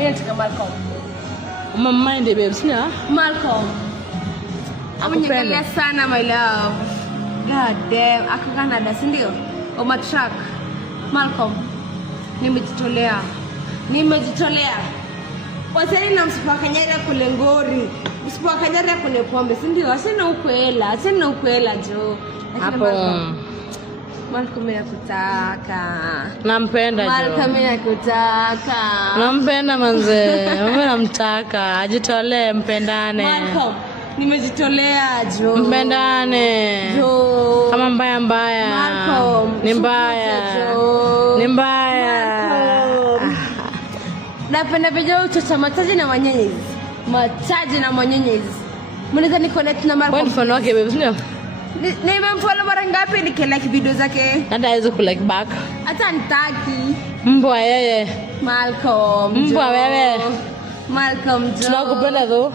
Mimi nataka Malcolm. Mama ndiye babe, sina? Malcolm. Amenyangalia sana my love. God damn, ako Canada, si ndio? O matrak. Malcolm. Nimejitolea. Waseni na msipakanyara kule ngori. Msipakanyara kule pombe, si ndio? Asena ukwela jo. Hapo Malcolm nakutaka. Nampenda jo. Malcolm nakutaka. Nampenda manze. Mimi namtaka. Ajitolee mpendane. Malcolm, nimejitolea jo. Mpendane. Jo. Kama mbaya. Malcolm. Ni mbaya. Ni mbaya. Napenda video cha mataji na manyenyezi. Mnaweza ni connect na Malcolm. Kwa mfano wake babe, sio? Nimemfollow mara ngapi nikilike video zake? Hata hawezi kulike back. Hata nitaki. Mbwa yeye. Malcolm. Mbwa wewe. Malcolm jo. Tunakupenda though.